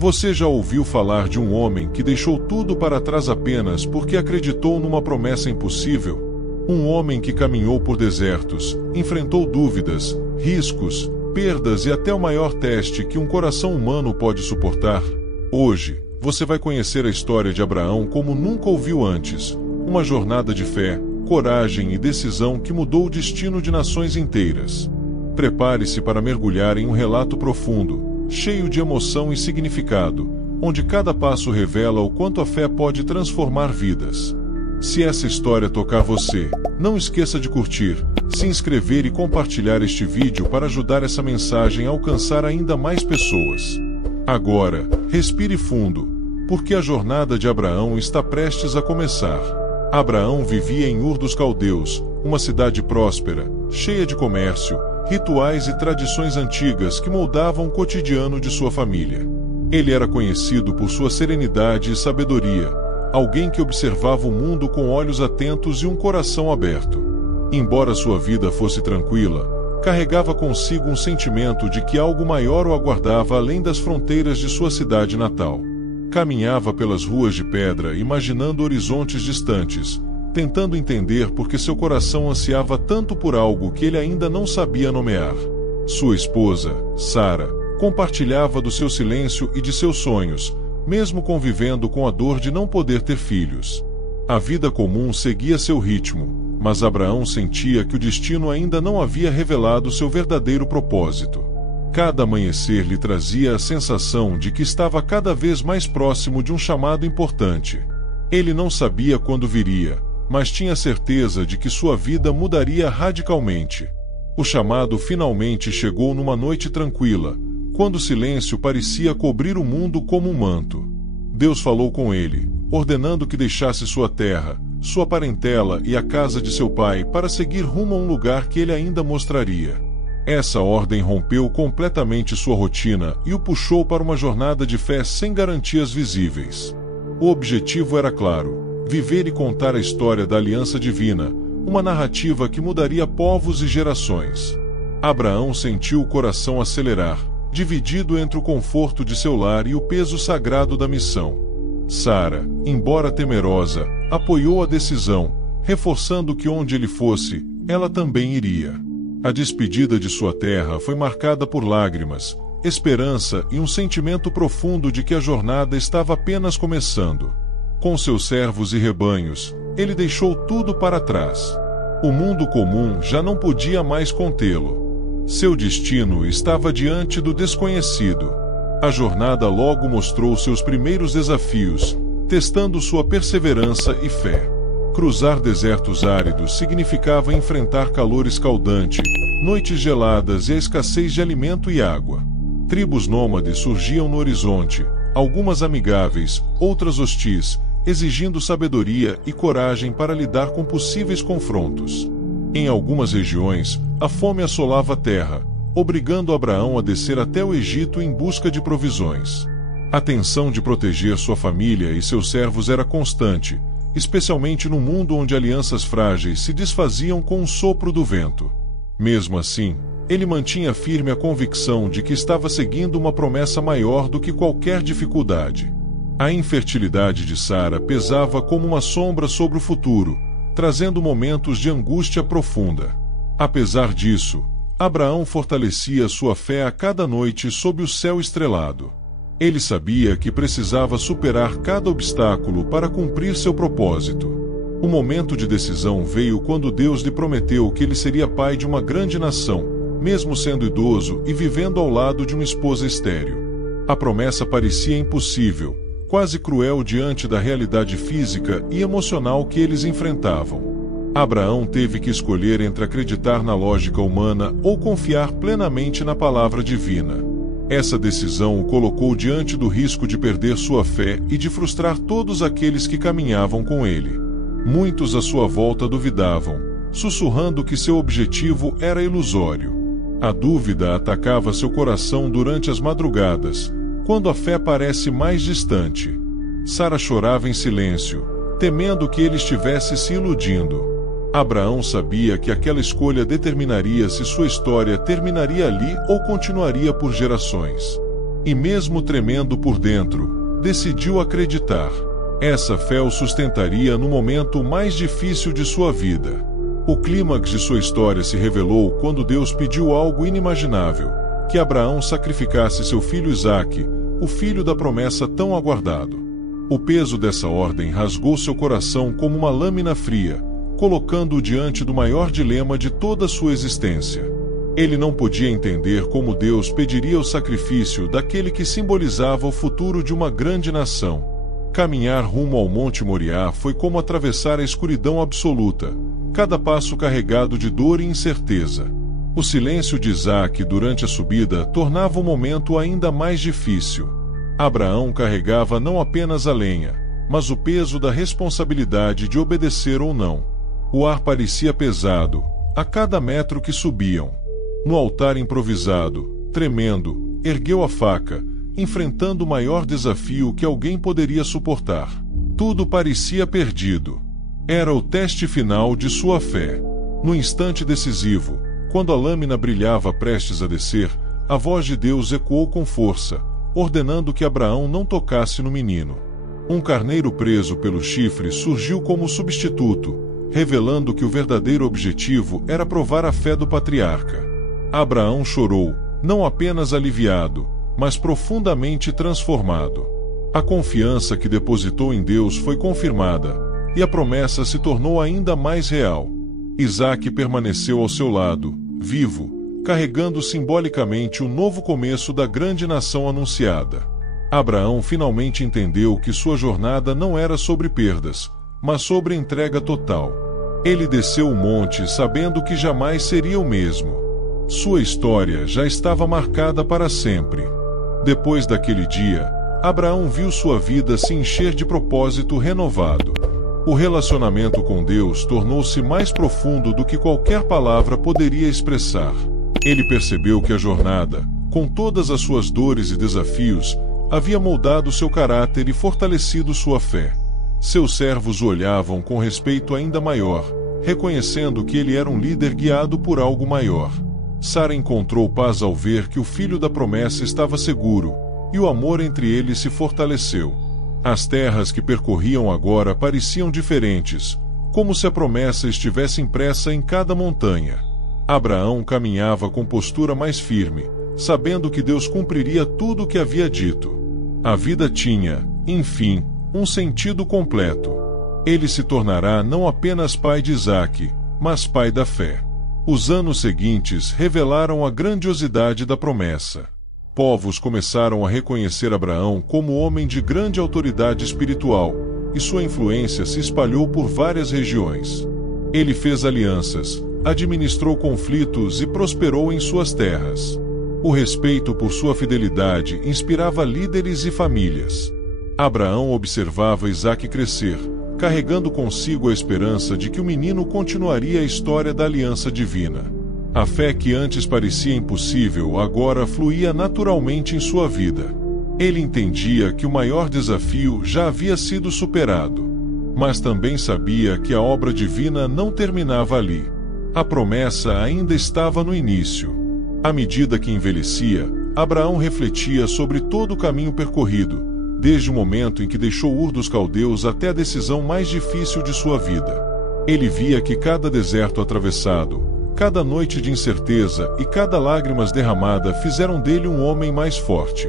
Você já ouviu falar de um homem que deixou tudo para trás apenas porque acreditou numa promessa impossível? Um homem que caminhou por desertos, enfrentou dúvidas, riscos, perdas e até o maior teste que um coração humano pode suportar? Hoje, você vai conhecer a história de Abraão como nunca ouviu antes. Uma jornada de fé, coragem e decisão que mudou o destino de nações inteiras. Prepare-se para mergulhar em um relato profundo, cheio de emoção e significado, onde cada passo revela o quanto a fé pode transformar vidas. Se essa história tocar você, não esqueça de curtir, se inscrever e compartilhar este vídeo para ajudar essa mensagem a alcançar ainda mais pessoas. Agora, respire fundo, porque a jornada de Abraão está prestes a começar. Abraão vivia em Ur dos Caldeus, uma cidade próspera, cheia de comércio, rituais e tradições antigas que moldavam o cotidiano de sua família. Ele era conhecido por sua serenidade e sabedoria, alguém que observava o mundo com olhos atentos e um coração aberto. Embora sua vida fosse tranquila, carregava consigo um sentimento de que algo maior o aguardava além das fronteiras de sua cidade natal. Caminhava pelas ruas de pedra, imaginando horizontes distantes, tentando entender por que seu coração ansiava tanto por algo que ele ainda não sabia nomear. Sua esposa, Sara, compartilhava do seu silêncio e de seus sonhos, mesmo convivendo com a dor de não poder ter filhos. A vida comum seguia seu ritmo, mas Abraão sentia que o destino ainda não havia revelado seu verdadeiro propósito. Cada amanhecer lhe trazia a sensação de que estava cada vez mais próximo de um chamado importante. Ele não sabia quando viria, mas tinha certeza de que sua vida mudaria radicalmente. O chamado finalmente chegou numa noite tranquila, quando o silêncio parecia cobrir o mundo como um manto. Deus falou com ele, ordenando que deixasse sua terra, sua parentela e a casa de seu pai para seguir rumo a um lugar que ele ainda mostraria. Essa ordem rompeu completamente sua rotina e o puxou para uma jornada de fé sem garantias visíveis. O objetivo era claro: viver e contar a história da aliança divina, uma narrativa que mudaria povos e gerações. Abraão sentiu o coração acelerar, dividido entre o conforto de seu lar e o peso sagrado da missão. Sara, embora temerosa, apoiou a decisão, reforçando que onde ele fosse, ela também iria. A despedida de sua terra foi marcada por lágrimas, esperança e um sentimento profundo de que a jornada estava apenas começando. Com seus servos e rebanhos, ele deixou tudo para trás. O mundo comum já não podia mais contê-lo. Seu destino estava diante do desconhecido. A jornada logo mostrou seus primeiros desafios, testando sua perseverança e fé. Cruzar desertos áridos significava enfrentar calor escaldante, noites geladas e a escassez de alimento e água. Tribos nômades surgiam no horizonte, algumas amigáveis, outras hostis, exigindo sabedoria e coragem para lidar com possíveis confrontos. Em algumas regiões, a fome assolava a terra, obrigando Abraão a descer até o Egito em busca de provisões. A tensão de proteger sua família e seus servos era constante, especialmente no mundo onde alianças frágeis se desfaziam com um sopro do vento. Mesmo assim, ele mantinha firme a convicção de que estava seguindo uma promessa maior do que qualquer dificuldade. A infertilidade de Sara pesava como uma sombra sobre o futuro, trazendo momentos de angústia profunda. Apesar disso, Abraão fortalecia sua fé a cada noite sob o céu estrelado. Ele sabia que precisava superar cada obstáculo para cumprir seu propósito. O momento de decisão veio quando Deus lhe prometeu que ele seria pai de uma grande nação, mesmo sendo idoso e vivendo ao lado de uma esposa estéril. A promessa parecia impossível, quase cruel diante da realidade física e emocional que eles enfrentavam. Abraão teve que escolher entre acreditar na lógica humana ou confiar plenamente na palavra divina. Essa decisão o colocou diante do risco de perder sua fé e de frustrar todos aqueles que caminhavam com ele. Muitos à sua volta duvidavam, sussurrando que seu objetivo era ilusório. A dúvida atacava seu coração durante as madrugadas, quando a fé parece mais distante. Sara chorava em silêncio, temendo que ele estivesse se iludindo. Abraão sabia que aquela escolha determinaria se sua história terminaria ali ou continuaria por gerações. E mesmo tremendo por dentro, decidiu acreditar. Essa fé o sustentaria no momento mais difícil de sua vida. O clímax de sua história se revelou quando Deus pediu algo inimaginável: que Abraão sacrificasse seu filho Isaque, o filho da promessa tão aguardado. O peso dessa ordem rasgou seu coração como uma lâmina fria, colocando-o diante do maior dilema de toda sua existência. Ele não podia entender como Deus pediria o sacrifício daquele que simbolizava o futuro de uma grande nação. Caminhar rumo ao Monte Moriá foi como atravessar a escuridão absoluta, cada passo carregado de dor e incerteza. O silêncio de Isaque durante a subida tornava o momento ainda mais difícil. Abraão carregava não apenas a lenha, mas o peso da responsabilidade de obedecer ou não. O ar parecia pesado, a cada metro que subiam. No altar improvisado, tremendo, ergueu a faca, enfrentando o maior desafio que alguém poderia suportar. Tudo parecia perdido. Era o teste final de sua fé. No instante decisivo, quando a lâmina brilhava prestes a descer, a voz de Deus ecoou com força, ordenando que Abraão não tocasse no menino. Um carneiro preso pelos chifres surgiu como substituto, revelando que o verdadeiro objetivo era provar a fé do patriarca. Abraão chorou, não apenas aliviado, mas profundamente transformado. A confiança que depositou em Deus foi confirmada, e a promessa se tornou ainda mais real. Isaque permaneceu ao seu lado, vivo, carregando simbolicamente o novo começo da grande nação anunciada. Abraão finalmente entendeu que sua jornada não era sobre perdas, mas sobre entrega total. Ele desceu o monte sabendo que jamais seria o mesmo. Sua história já estava marcada para sempre. Depois daquele dia, Abraão viu sua vida se encher de propósito renovado. O relacionamento com Deus tornou-se mais profundo do que qualquer palavra poderia expressar. Ele percebeu que a jornada, com todas as suas dores e desafios, havia moldado seu caráter e fortalecido sua fé. Seus servos o olhavam com respeito ainda maior, reconhecendo que ele era um líder guiado por algo maior. Sara encontrou paz ao ver que o filho da promessa estava seguro, e o amor entre eles se fortaleceu. As terras que percorriam agora pareciam diferentes, como se a promessa estivesse impressa em cada montanha. Abraão caminhava com postura mais firme, sabendo que Deus cumpriria tudo o que havia dito. A vida tinha, enfim, um sentido completo. Ele se tornará não apenas pai de Isaque, mas pai da fé. Os anos seguintes revelaram a grandiosidade da promessa. Povos começaram a reconhecer Abraão como homem de grande autoridade espiritual, e sua influência se espalhou por várias regiões. Ele fez alianças, administrou conflitos e prosperou em suas terras. O respeito por sua fidelidade inspirava líderes e famílias. Abraão observava Isaque crescer, carregando consigo a esperança de que o menino continuaria a história da aliança divina. A fé que antes parecia impossível agora fluía naturalmente em sua vida. Ele entendia que o maior desafio já havia sido superado. Mas também sabia que a obra divina não terminava ali. A promessa ainda estava no início. À medida que envelhecia, Abraão refletia sobre todo o caminho percorrido, desde o momento em que deixou Ur dos Caldeus até a decisão mais difícil de sua vida. Ele via que cada deserto atravessado, cada noite de incerteza e cada lágrima derramada fizeram dele um homem mais forte.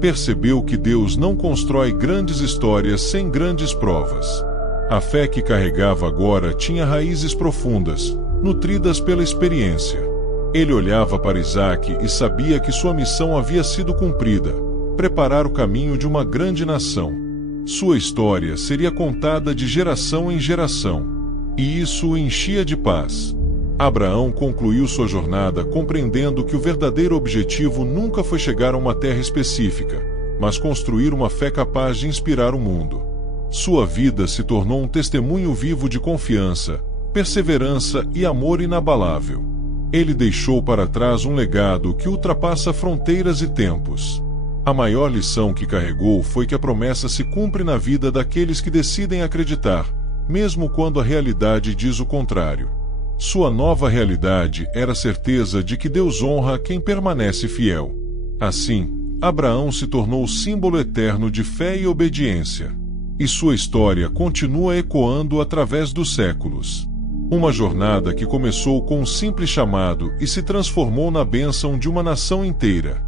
Percebeu que Deus não constrói grandes histórias sem grandes provas. A fé que carregava agora tinha raízes profundas, nutridas pela experiência. Ele olhava para Isaque e sabia que sua missão havia sido cumprida: preparar o caminho de uma grande nação. Sua história seria contada de geração em geração. E isso o enchia de paz. Abraão concluiu sua jornada compreendendo que o verdadeiro objetivo nunca foi chegar a uma terra específica, mas construir uma fé capaz de inspirar o mundo. Sua vida se tornou um testemunho vivo de confiança, perseverança e amor inabalável. Ele deixou para trás um legado que ultrapassa fronteiras e tempos. A maior lição que carregou foi que a promessa se cumpre na vida daqueles que decidem acreditar, mesmo quando a realidade diz o contrário. Sua nova realidade era a certeza de que Deus honra quem permanece fiel. Assim, Abraão se tornou o símbolo eterno de fé e obediência. E sua história continua ecoando através dos séculos. Uma jornada que começou com um simples chamado e se transformou na bênção de uma nação inteira.